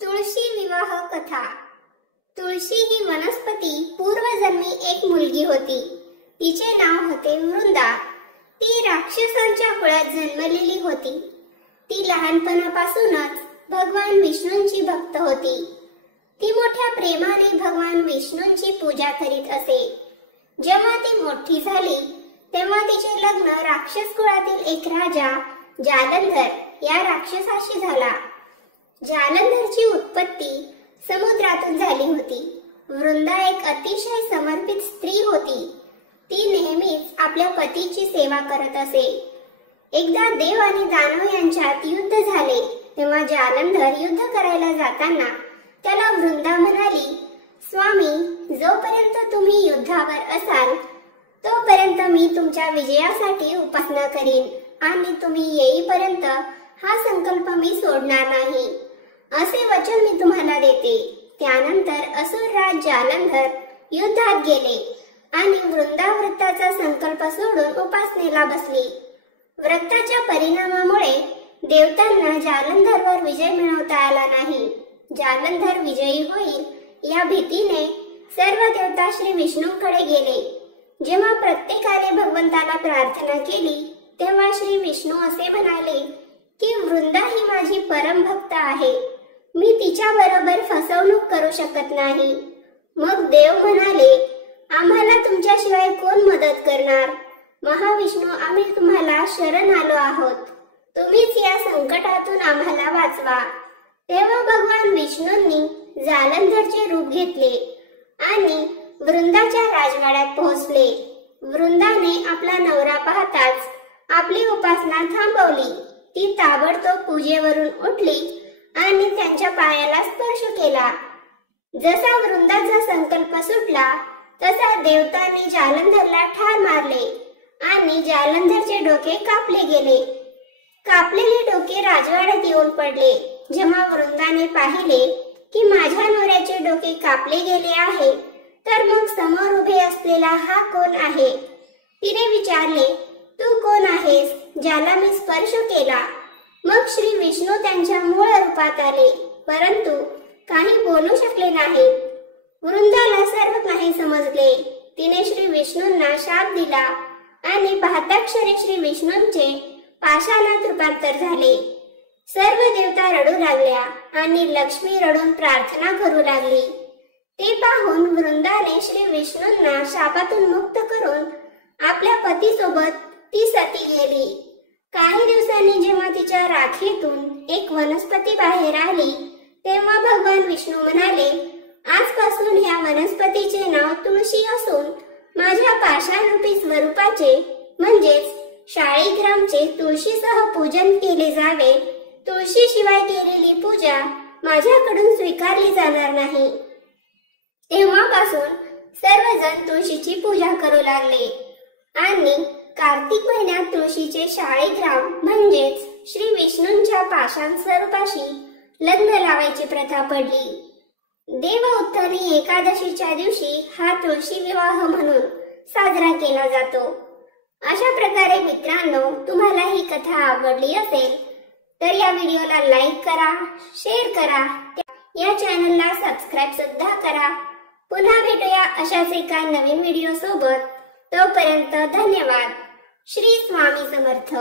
तुळशी विवाह कथा। तुळशी ही वनस्पती पूर्वजन्मी एक मुलगी होती। तिचे नाव होते वृंदा। ती राक्षसांच्या कुळात जन्मलेली होती। ती लहानपणापासूनच भगवान विष्णूंची भक्त होती। ती मोठ्या प्रेमाने भगवान विष्णूंची पूजा करीत असे। जेव्हा ती मोठी झाली तेव्हा तिचे लग्न राक्षस कुळातील एक राजा जालंधर या राक्षसाशी झाला। जालंधरची उत्पत्ती समुद्रातून झाली होती। वृंदा एक अतिशय समर्पित स्त्री होती। ती नेहमीच आपल्या पतीची सेवा करत असे। एकदा देव आणि दानव यांच्यात युद्ध झाले तेव्हा जालंधर युद्ध करायला जाताना त्याला वृंदा म्हणाली, स्वामी, जोपर्यंत तुम्ही युद्धावर असाल तोपर्यंत मी तुमच्या विजयासाठी उपासना करीन आणि तुम्ही येईपर्यंत हा संकल्प मी सोडणार नाही, असे वचन मी तुम्हाला देते। त्यानंतर असुरराज जालंधर युद्धात गेले आणि वृंदा व्रताचा संकल्प सोडून उपासनेला बसली। व्रताच्या परिणामामुळे देवतांना जालंधरवर विजय मिळवता आला नाही। जालंधर विजयी होईल या भीतीने सर्व देवता श्री विष्णूंकडे गेले। जेव्हा प्रत्येकाने भगवंताला प्रार्थना केली तेव्हा श्री विष्णू असे म्हणाले की वृंदा ही माझी परम भक्त आहे, मी तिच्या बरोबर फसवणूक करू शकत नाही। मग देव म्हणाले, आम्हाला तुमच्याशिवाय कोण मदत करणार? महाविष्णू, आम्ही तुम्हाला शरण आलो आहोत, तुम्हीच या संकटातून आम्हाला वाचवा। तेव्हा भगवान विष्णूंनी जालंधरचे रूप घेतले आणि वृंदाच्या राजवाड्यात पोहोचले। वृंदाने आपला नवरा पाहताच आपली उपासना थांबवली। ती ताबडतोब पूजेवरून उठली आणि त्यांच्या पायाला स्पर्श केला। जसा वृंदाचा संकल्प सुटला तसा देवतांनी जालंधरला ठार मारले आणि जालंधरचे डोके कापले गेले। कापलेले डोके राजवाड्यात येऊन पडले। जेव्हा वृंदाने पाहिले की माझ्या नवऱ्याचे डोके कापले गेले आहे तर मग समोर उभे असलेला हा कोण आहे? तिने विचारले, तू कोण आहेस ज्याला मी स्पर्श केला? मग श्री विष्णू त्यांच्या मूळ रूपात आले, परंतु काही बोलू शकले नाही। वृंदाला सर्व काही समजले। तिने श्री विष्णूंना शाप दिला आणि पाहता क्षणी श्री विष्णूंचे पाषाणात रूपांतर झाले। सर्व देवता रडू लागल्या आणि लक्ष्मी रडून प्रार्थना करू लागली। ते पाहून वृंदाने श्री विष्णूंना शापातून मुक्त करून आपल्या पतीसोबत ती सती गेली। काही दिवसांनी जेव्हा तिच्या राखेतून एक वनस्पती बाहेर आली तेव्हा भगवान विष्णू म्हणाले, आजपासून ह्या वनस्पतीचे नाव तुळशी असून माझ्या पाषाणरूपी स्वरूपाचे म्हणजेच शाळीग्रामचे तुळशीसह पूजन केले जावे। तुळशी शिवाय केलेली पूजा माझ्याकडून स्वीकारली जाणार नाही। तेव्हापासून सर्वजण तुळशीची पूजा करू लागले आणि कार्तिक महिन्यात तुळशीचे शाळीग्राम म्हणजेच श्री विष्णूंच्या पाषाण स्वरूपाशी लग्न लावायची प्रथा पडली। देव उत्तरी एकादशीच्या दिवशी हा तुळशी विवाह म्हणून साजरा केला जातो। अशा प्रकारे मित्रांनो, तुम्हाला ही कथा आवडली असेल तर या व्हिडिओला लाईक करा, शेअर करा, या चॅनलला सबस्क्राईब सुद्धा करा। पुन्हा भेटूया अशाच एका नवीन व्हिडिओ सोबत। तोपर्यंत धन्यवाद। श्री स्वामी समर्थ।